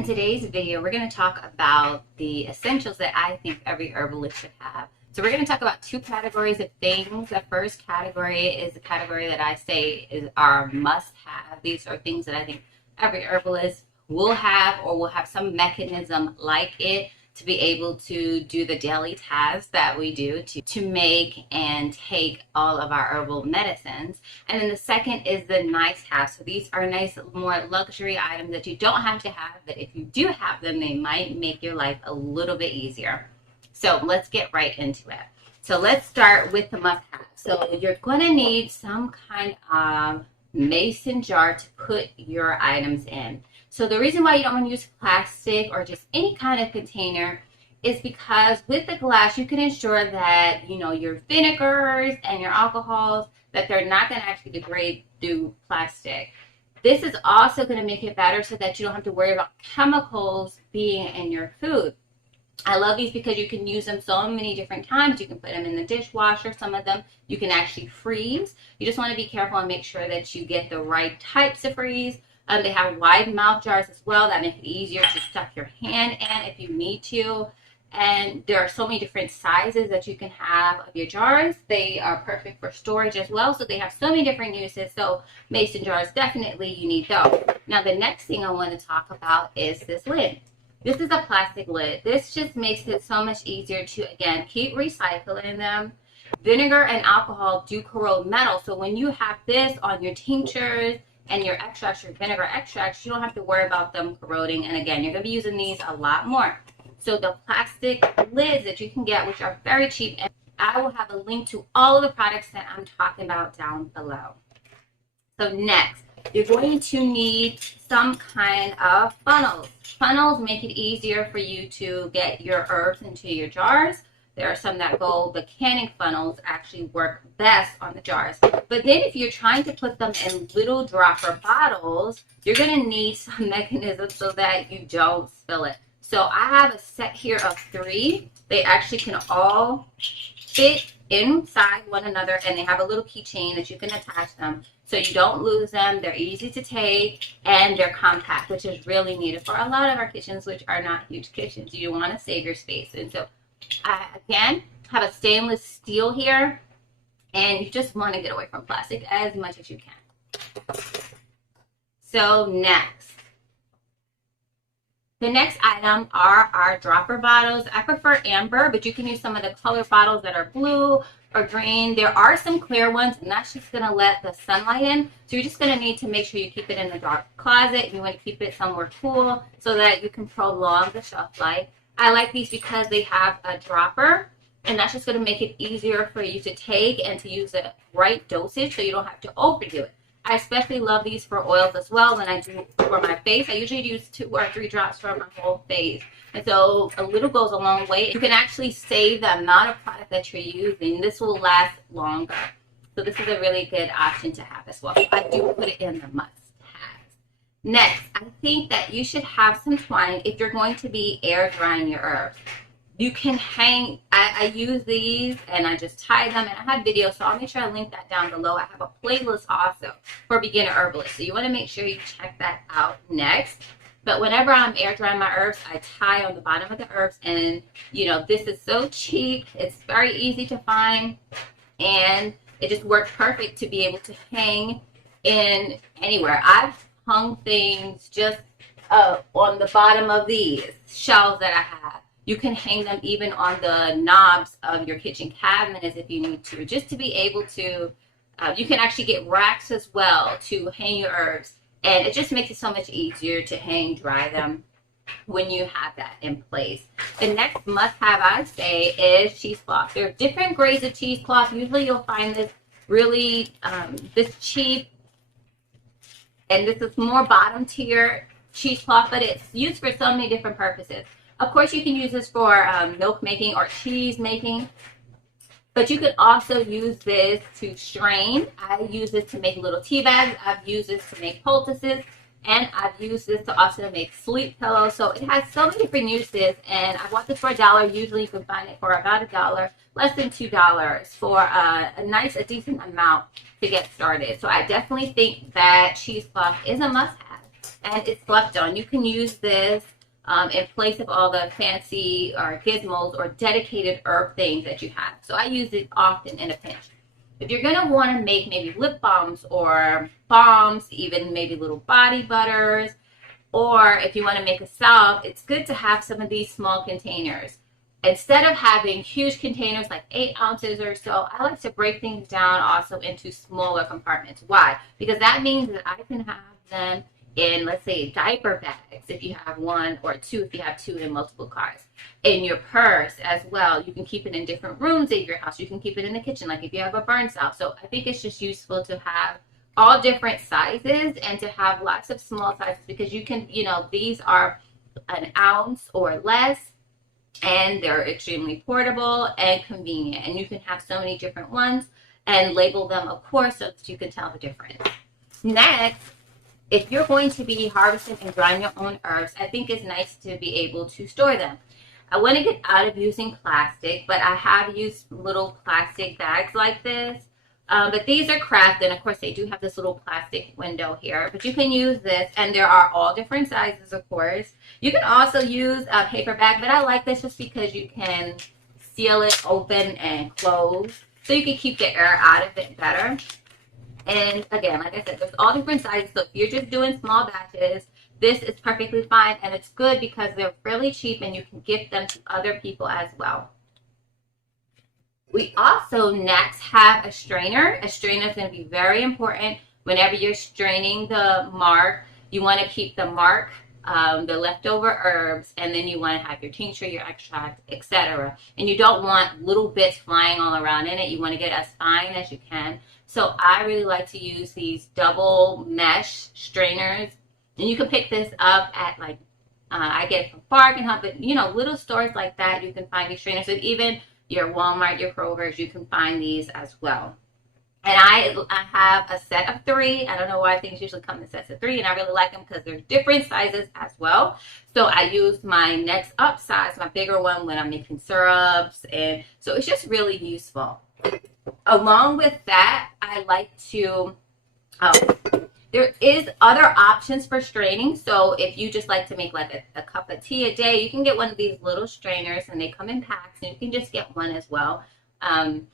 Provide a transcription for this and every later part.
In today's video, we're going to talk about the essentials that I think every herbalist should have. So we're going to talk about two categories of things. The first category is the category that I say is our must-have. These are things that I think every herbalist will have or will have some mechanism like it to be able to do the daily tasks that we do to make and take all of our herbal medicines. And then the second is the nice have. So these are nice, more luxury items that you don't have to have, but if you do have them, they might make your life a little bit easier. So let's get right into it. So let's start with the must-have. So you're going to need some kind of mason jar to put your items in. So the reason why you don't want to use plastic or just any kind of container is because with the glass, you can ensure that, your vinegars and your alcohols, that they're not going to actually degrade through plastic. This is also going to make it better so that you don't have to worry about chemicals being in your food. I love these because you can use them so many different times. You can put them in the dishwasher. Some of them you can actually freeze. You just want to be careful and make sure that you get the right types of freeze. They have wide mouth jars as well that make it easier to stuff your hand in if you need to. And there are so many different sizes that you can have of your jars. They are perfect for storage as well. So they have so many different uses. So mason jars, definitely you need those. Now the next thing I want to talk about is this lid. This is a plastic lid. This just makes it so much easier to, again, keep recycling them. Vinegar and alcohol do corrode metal. So when you have this on your tinctures and your extracts, your vinegar extracts, you don't have to worry about them corroding. And again, you're going to be using these a lot more. So the plastic lids that you can get, which are very cheap, and I will have a link to all of the products that I'm talking about down below. So next, you're going to need some kind of funnels. Funnels make it easier for you to get your herbs into your jars. There are some that go, the canning funnels actually work best on the jars. But then if you're trying to put them in little dropper bottles, you're going to need some mechanism so that you don't spill it. So I have a set here of 3. They actually can all fit inside one another, and they have a little keychain that you can attach them so you don't lose them. They're easy to take and they're compact, which is really needed for a lot of our kitchens, which are not huge kitchens. You want to save your space. And so I, again, have a stainless steel here, and you just want to get away from plastic as much as you can. So next, the next item are our dropper bottles. I prefer amber, but you can use some of the color bottles that are blue or green. There are some clear ones, and that's just going to let the sunlight in. So you're just going to need to make sure you keep it in the dark closet. You want to keep it somewhere cool so that you can prolong the shelf life. I like these because they have a dropper, and that's just going to make it easier for you to take and to use the right dosage so you don't have to overdo it. I especially love these for oils as well. When I do for my face, I usually use 2 or 3 drops for my whole face. And so a little goes a long way. You can actually save the amount of product that you're using. This will last longer. So this is a really good option to have as well. I do put it in the must-haves. Next, I think that you should have some twine if you're going to be air drying your herbs. You can hang, I use these and I just tie them, and I have videos, so I'll make sure I link that down below. I have a playlist also for beginner herbalists, so you want to make sure you check that out next. But whenever I'm air drying my herbs, I tie on the bottom of the herbs, and this is so cheap. It's very easy to find, and it just works perfect to be able to hang in anywhere. I've hung things just on the bottom of these shelves that I have. You can hang them even on the knobs of your kitchen cabinets if you need to, just to be able to, you can actually get racks as well to hang your herbs. And it just makes it so much easier to hang dry them when you have that in place. The next must-have, I'd say, is cheesecloth. There are different grades of cheesecloth. Usually you'll find this really, this cheap, and this is more bottom tier cheesecloth, but it's used for so many different purposes. Of course, you can use this for milk making or cheese making, but you can also use this to strain. I use this to make little tea bags. I've used this to make poultices, and I've used this to also make sleep pillows. So it has so many different uses, and I bought this for $1. Usually you can find it for about $1, less than $2 for a decent amount to get started. So I definitely think that cheesecloth is a must-have. and it's slept on. You can use this in place of all the fancy or gizmos or dedicated herb things that you have. So I use it often in a pinch. If you're going to want to make maybe lip balms or balms, even maybe little body butters, or if you want to make a salve, it's good to have some of these small containers. Instead of having huge containers like 8 ounces or so, I like to break things down also into smaller compartments. Why? Because that means that I can have them in, let's say, diaper bags if you have 1, or 2 if you have 2 in multiple cars. In your purse as well. You can keep it in different rooms of your house. You can keep it in the kitchen, like if you have a burn cell. So I think it's just useful to have all different sizes and to have lots of small sizes, because you can, these are an ounce or less, and they're extremely portable and convenient. And you can have so many different ones and label them, of course, so that you can tell the difference. Next, if you're going to be harvesting and drying your own herbs, I think it's nice to be able to store them. I want to get out of using plastic, but I have used little plastic bags like this. But these are craft, and of course they do have this little plastic window here, but you can use this, and there are all different sizes, of course. You can also use a paper bag, but I like this just because you can seal it open and close, so you can keep the air out of it better. And again, like I said, there's all different sizes, so if you're just doing small batches, this is perfectly fine, and it's good because they're really cheap and you can gift them to other people as well. We also next have a strainer. A strainer is going to be very important whenever you're straining the marc. You want to keep the marc, the leftover herbs, and then you want to have your tincture, your extract, etc. And you don't want little bits flying all around in it. You want to get as fine as you can. So I really like to use these double mesh strainers. And you can pick this up at I get it from Bargain Hunt, but little stores like that, you can find these strainers. And even your Walmart, your Kroger's, you can find these as well. And I have a set of 3. I don't know why things usually come in sets of 3, and I really like them because they're different sizes as well. So I use my next up size, my bigger one, when I'm making syrups, and so it's just really useful. Along with that, I like to, there is other options for straining. So if you just like to make like a cup of tea a day, you can get one of these little strainers, and they come in packs, and you can just get one as well.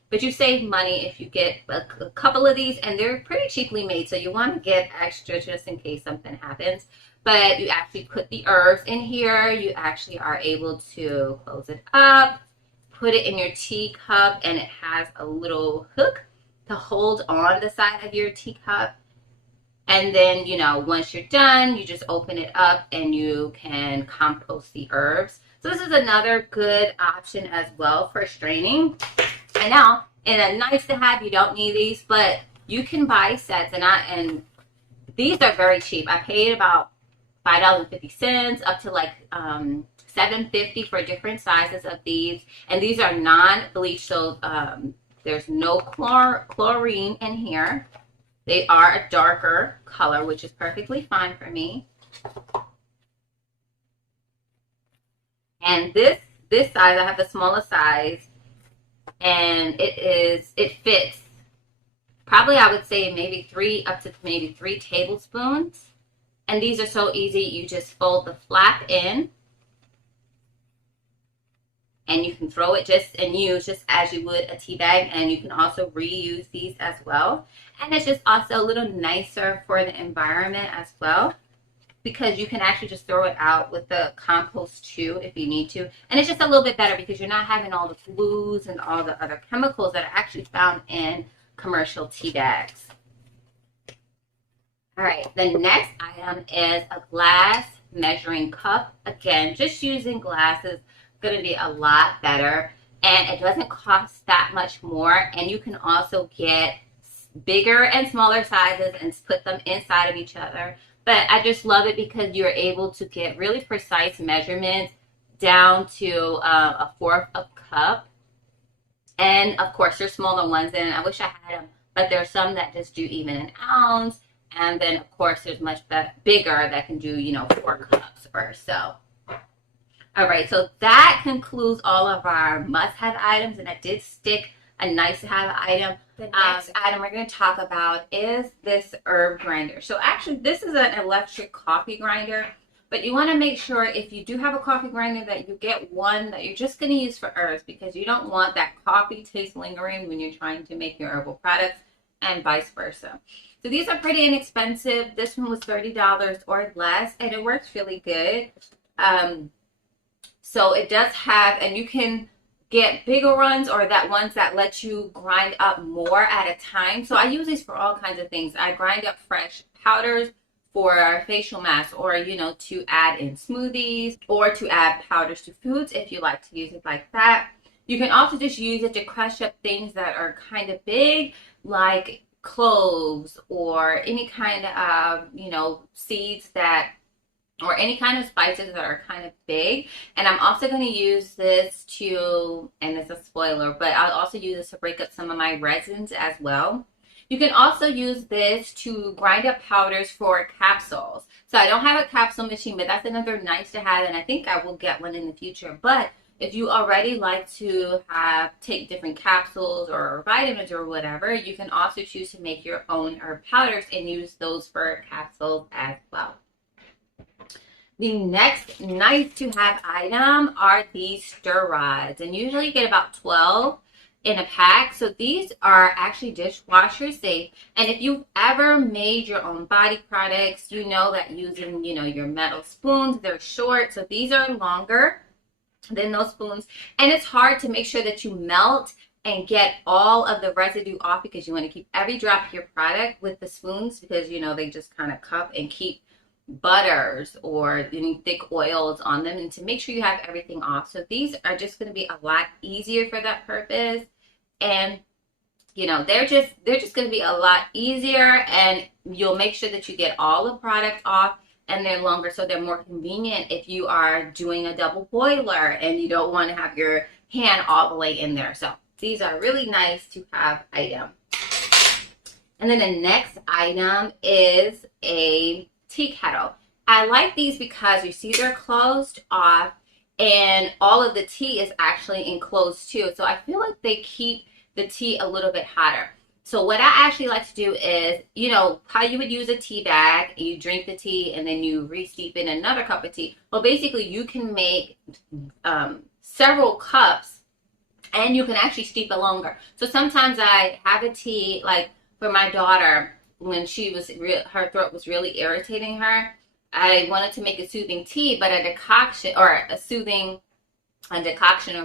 But you save money if you get a couple of these, and they're pretty cheaply made, so you want to get extra just in case something happens. But you actually put the herbs in here. You actually are able to close it up, put it in your teacup, and it has a little hook to hold on the side of your teacup. And then, once you're done, you just open it up and you can compost the herbs. So this is another good option as well for straining. And now, in a nice to have, you don't need these, but you can buy sets, and these are very cheap. I paid about $5.50 up to like $7.50 for different sizes of these. And these are non-bleach, so there's no chlorine in here. They are a darker color, which is perfectly fine for me. And this size, I have the smallest size, and it fits probably, I would say, maybe 3 tablespoons. And these are so easy. You just fold the flap in, and you can throw it and use just as you would a tea bag, and you can also reuse these as well. And it's just also a little nicer for the environment as well, because you can actually just throw it out with the compost too if you need to. And it's just a little bit better because you're not having all the glues and all the other chemicals that are actually found in commercial tea bags. All right, the next item is a glass measuring cup. Again, just using glass is going to be a lot better, and it doesn't cost that much more. And you can also get bigger and smaller sizes and put them inside of each other. But I just love it because you're able to get really precise measurements down to a 1/4 of a cup. And of course, there's smaller ones, and I wish I had them, but there's some that just do even an ounce. And then of course, there's much bigger that can do, 4 cups or so. All right, so that concludes all of our must-have items, and I did stick a nice to have item. The next item we're going to talk about is this herb grinder. So actually this is an electric coffee grinder, but you want to make sure if you do have a coffee grinder that you get one that you're just going to use for herbs, because you don't want that coffee taste lingering when you're trying to make your herbal products, and vice versa. So these are pretty inexpensive. This one was $30 or less, and it works really good. So it does have, and you can get bigger ones or that ones that let you grind up more at a time. So I use these for all kinds of things. I grind up fresh powders for facial masks, or to add in smoothies, or to add powders to foods if you like to use it like that. You can also just use it to crush up things that are kind of big, like cloves or any kind of seeds that, or any kind of spices that are kind of big. And I'm also going to use this to, and it's a spoiler, but I'll also use this to break up some of my resins as well. You can also use this to grind up powders for capsules. So I don't have a capsule machine, but that's another nice to have, and I think I will get one in the future. But if you already like to take different capsules or vitamins or whatever, you can also choose to make your own herb powders and use those for capsules as well. The next nice to have item are these stir rods, and usually you get about 12 in a pack. So these are actually dishwasher safe, and if you've ever made your own body products, you know that using your metal spoons, they're short, so these are longer than those spoons, and it's hard to make sure that you melt and get all of the residue off, because you want to keep every drop of your product with the spoons, because they just kind of cup and keep butters or any thick oils on them, and to make sure you have everything off. So these are just going to be a lot easier for that purpose, and they're just going to be a lot easier, and you'll make sure that you get all the product off, and they're longer, so they're more convenient if you are doing a double boiler and you don't want to have your hand all the way in there. So these are really nice to have item. And then the next item is a tea kettle. I like these because you see they're closed off, and all of the tea is actually enclosed too. So I feel like they keep the tea a little bit hotter. So what I actually like to do is, how you would use a tea bag, you drink the tea and then you re-steep in another cup of tea. Well, basically you can make several cups, and you can actually steep it longer. So sometimes I have a tea, like for my daughter, when her throat was really irritating her, I wanted to make a soothing tea, but a decoction or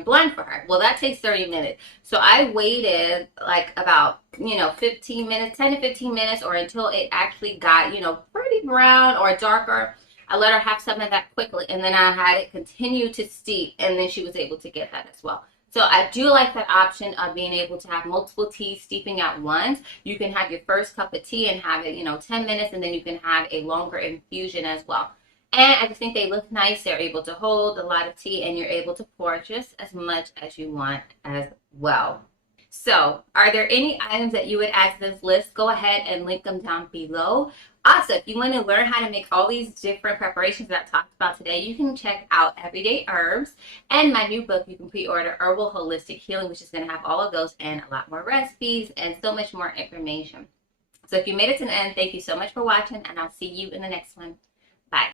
blend for her. Well, that takes 30 minutes. So I waited like about 15 minutes, 10 to 15 minutes, or until it actually got pretty brown or darker. I let her have some of that quickly, and then I had it continue to steep, and then she was able to get that as well. So I do like that option of being able to have multiple teas steeping at once. You can have your first cup of tea and have it 10 minutes, and then you can have a longer infusion as well. And I just think they look nice. They're able to hold a lot of tea, and you're able to pour just as much as you want as well. So are there any items that you would add to this list? Go ahead and link them down below. Also, if you want to learn how to make all these different preparations that I talked about today, you can check out Everyday Herbs and my new book. You can pre-order Herbal Holistic Healing, which is going to have all of those and a lot more recipes and so much more information. So if you made it to the end, thank you so much for watching, and I'll see you in the next one.